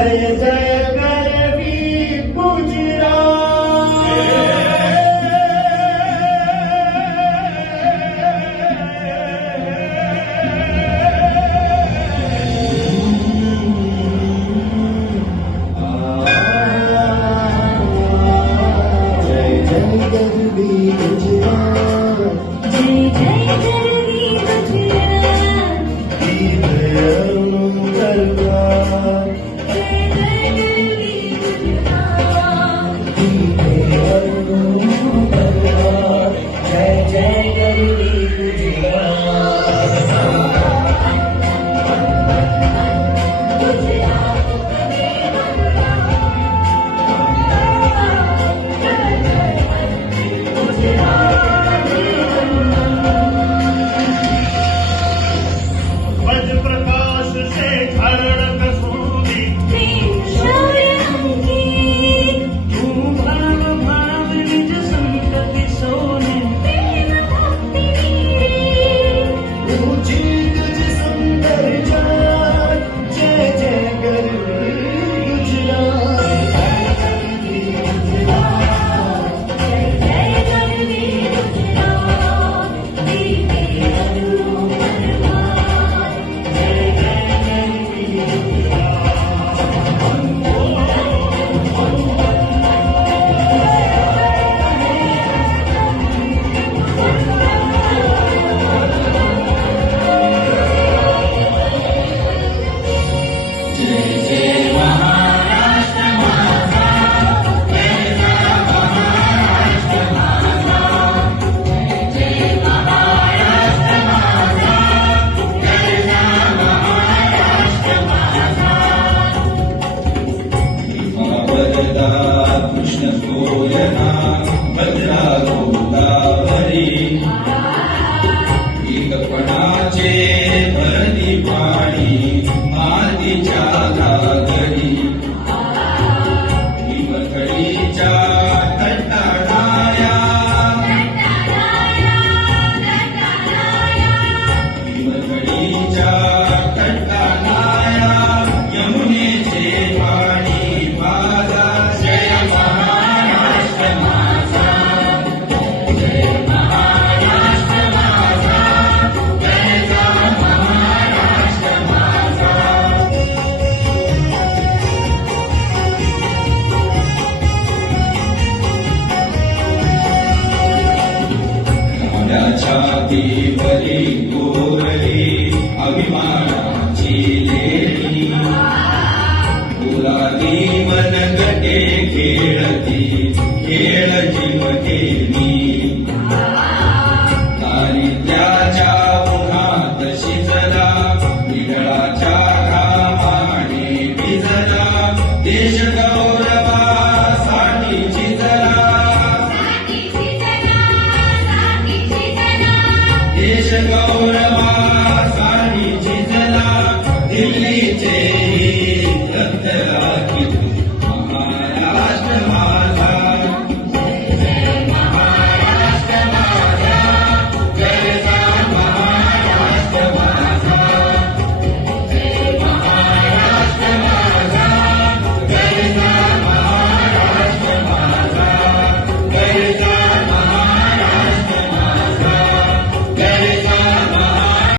जय जय करवी गुजरात जय जय करवी गुजरात जय जय करवी गुजरात जय जय करवी प्रकाश से खरड़ कसूरी प्रेम शौर्य अंकित तू भाव भाव निज संतति सोने प्रेम भक्ति वीरे ऊंची तुझ सुंदर जात जय जय करवी गुजरात जय जय करवी गुजरात दीपे अनुरूप परमार कृष्ण सोयना भद्रा गोदावरी एकपणाचे भरती पाणी मातीच्या घागरी हिमथडीच्या तटाडाया हिमथडीच्या तटाडाया यमुनेचे पाणी बाजा जय महाराष्ट्र माझा जय महाराष्ट्र माझा जय जय महाराष्ट्र माझा छातीवरी कोरली अभिमानाची लेणी पुराती मनगटे खेळती खेळ जीवकेनी दारिद्र्याच्या उन्हात शिजला विडळाच्या घामाने भिजला देश गौरव